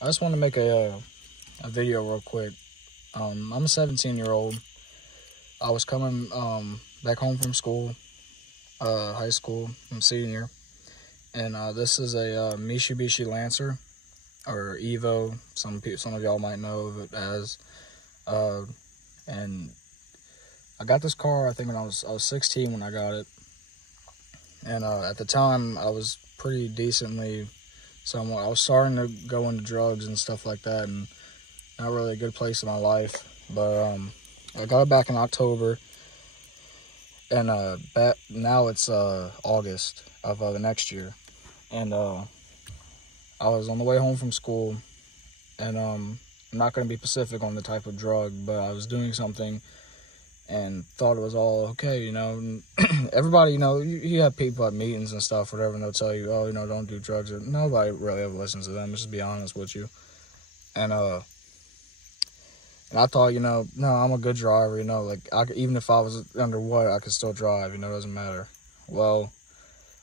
I just want to make a video real quick. I'm a 17-year-old. I was coming back home from school, high school. I'm a senior, and this is a Mitsubishi Lancer or Evo. Some of y'all might know of it as. And I got this car. I think when I was 16 when I got it, and at the time I was pretty decently. Somewhat, I was starting to go into drugs and stuff like that, and not really a good place in my life. But I got it back in October, and now it's August of the next year, and I was on the way home from school, and I'm not going to be specific on the type of drug, but I was doing something and thought it was all okay, you know. And everybody, you know, you have people at meetings and stuff, whatever, and they'll tell you, oh, you know, don't do drugs. Nobody really ever listens to them, just to be honest with you. And I thought, you know, no, I'm a good driver, you know, like, even if I was underwater, I could still drive, you know, it doesn't matter. Well,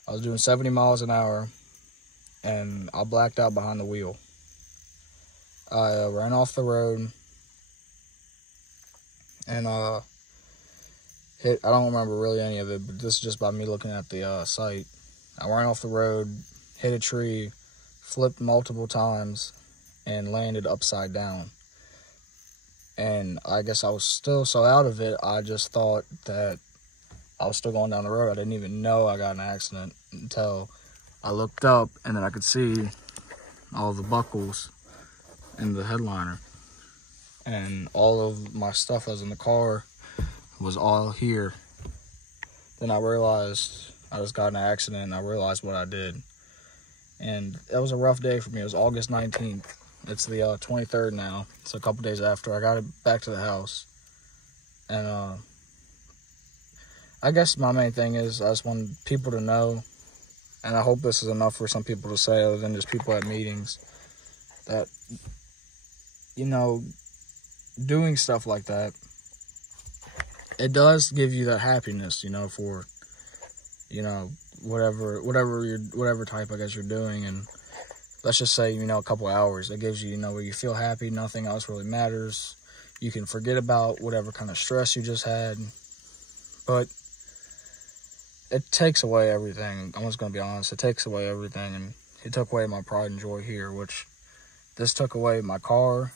I was doing 70 miles an hour, and I blacked out behind the wheel. I ran off the road, and I don't remember really any of it, but this is just by me looking at the site. I ran off the road, hit a tree, flipped multiple times, and landed upside down. And I guess I was still so out of it, I just thought that I was still going down the road. I didn't even know I got in an accident until I looked up, and then I could see all the buckles in the headliner. And all of my stuff that was in the car was all here. Then I realized I just got in an accident, and I realized what I did. And it was a rough day for me. It was August 19th. It's the 23rd now. It's a couple days after I got it back to the house. And I guess my main thing is I just want people to know, and I hope this is enough for some people to say other than just people at meetings, that, you know, doing stuff like that, it does give you that happiness, you know, for, you know, whatever type I guess you're doing. And let's just say, you know, a couple hours, it gives you, you know, where you feel happy, nothing else really matters. You can forget about whatever kind of stress you just had, but it takes away everything. I'm just going to be honest, it takes away everything, and it took away my pride and joy here, which this took away my car,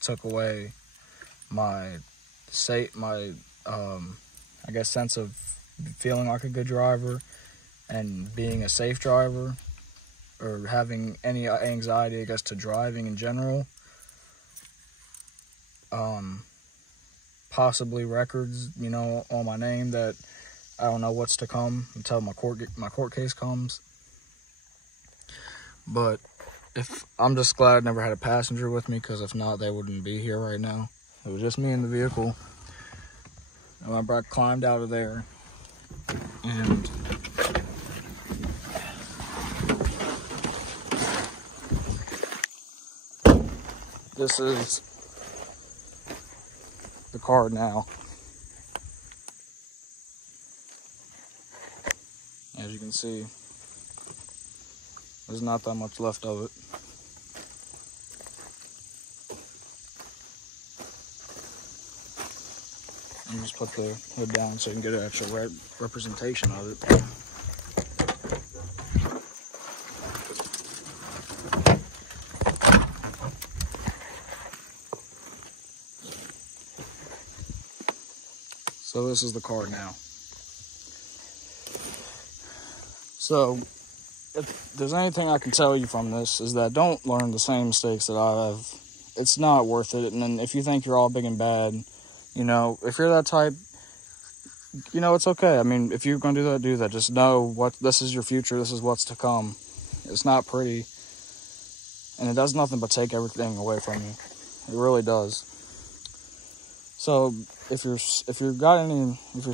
took away my I guess sense of feeling like a good driver and being a safe driver, or having any anxiety, I guess, to driving in general. Possibly records, you know, on my name that I don't know what's to come until my court case comes. But if I'm just glad I never had a passenger with me, because if not, they wouldn't be here right now. It was just me in the vehicle. I remember I climbed out of there, and this is the car now. As you can see, there's not that much left of it. And just put the hood down so you can get an actual representation of it. So this is the car now. So if there's anything I can tell you from this, is that don't learn the same mistakes that I have. It's not worth it. And then if you think you're all big and bad, you know, if you're that type, you know, it's okay. I mean, if you're going to do that, just know this is your future. This is what's to come. It's not pretty, and it does nothing but take everything away from you. It really does. So if you're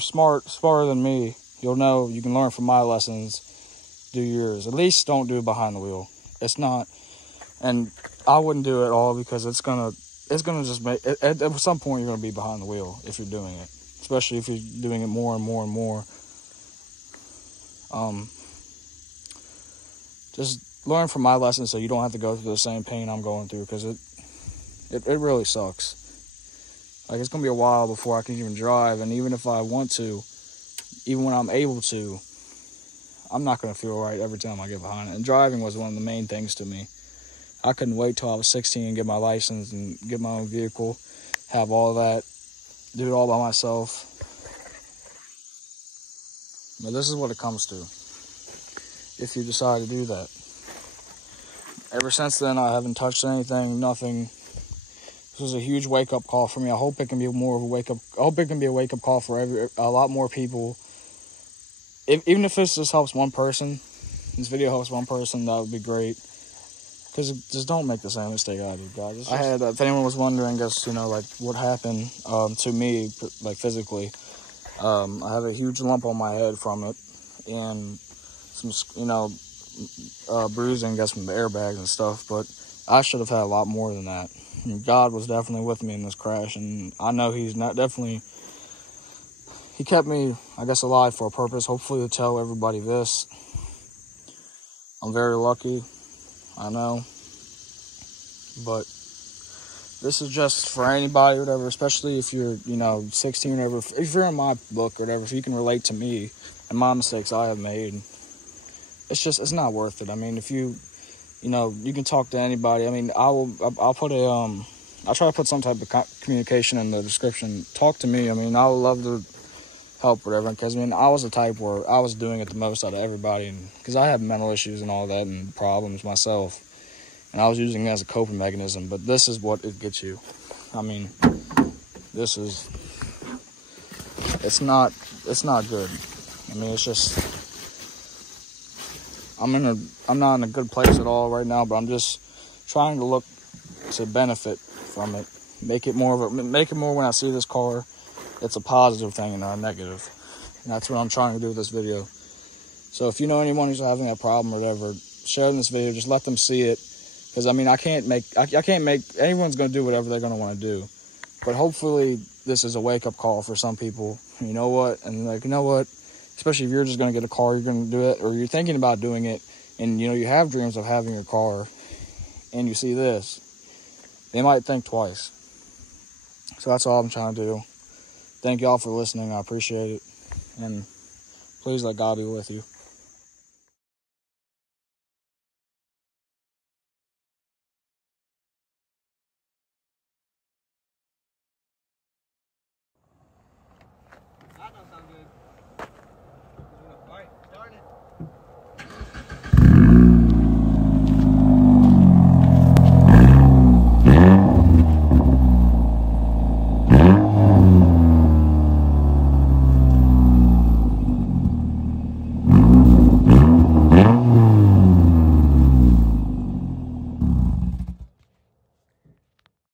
smarter than me, you'll know you can learn from my lessons. Do yours. At least don't do it behind the wheel. It's not, and I wouldn't do it all, because it's gonna just make, at some point you're gonna be behind the wheel if you're doing it, especially if you're doing it more and more and more. Just learn from my lessons so you don't have to go through the same pain I'm going through, because it really sucks. Like, it's going to be a while before I can even drive, and even if I want to, even when I'm able to, I'm not going to feel right every time I get behind it. And driving was one of the main things to me. I couldn't wait till I was 16 and get my license and get my own vehicle, have all that, do it all by myself. But this is what it comes to if you decide to do that. Ever since then, I haven't touched anything, nothing. This was a huge wake-up call for me. I hope it can be more of a wake-up. I hope it can be a wake-up call for a lot more people. Even if this just helps one person, this video helps one person, that would be great. Because just don't make the same mistake I did, guys. I had, if anyone was wondering, just, you know, like, what happened to me, like, physically. I have a huge lump on my head from it, and some, you know, bruising, got some airbags and stuff, but I should have had a lot more than that. And God was definitely with me in this crash, and I know He's not definitely, He kept me, I guess, alive for a purpose, hopefully to tell everybody this. I'm very lucky, I know, but this is just for anybody or whatever, especially if you're, you know, 16 or whatever. If you're in my book or whatever, if you can relate to me and my mistakes I have made, it's not worth it. I mean, if you know, you can talk to anybody. I mean, I'll put I'll try to put some type of communication in the description. Talk to me. I mean, I would love to help, whatever, because, I mean, I was the type where I was doing it the most out of everybody, and because I have mental issues and all that and problems myself, and I was using it as a coping mechanism, but this is what it gets you. I mean, it's not good. I mean, it's just, I'm not in a good place at all right now, but I'm just trying to look to benefit from it. Make it more when I see this car, it's a positive thing and not a negative. And that's what I'm trying to do with this video. So if you know anyone who's having a problem or whatever, share this video, just let them see it. Because, I mean, I can't make, anyone's going to do whatever they're going to want to do. But hopefully this is a wake-up call for some people. You know what? And, like, you know what? Especially if you're just going to get a car, you're going to do it, or you're thinking about doing it, and, you know, you have dreams of having a car, and you see this, they might think twice. So that's all I'm trying to do. Thank y'all for listening. I appreciate it. And please let God be with you.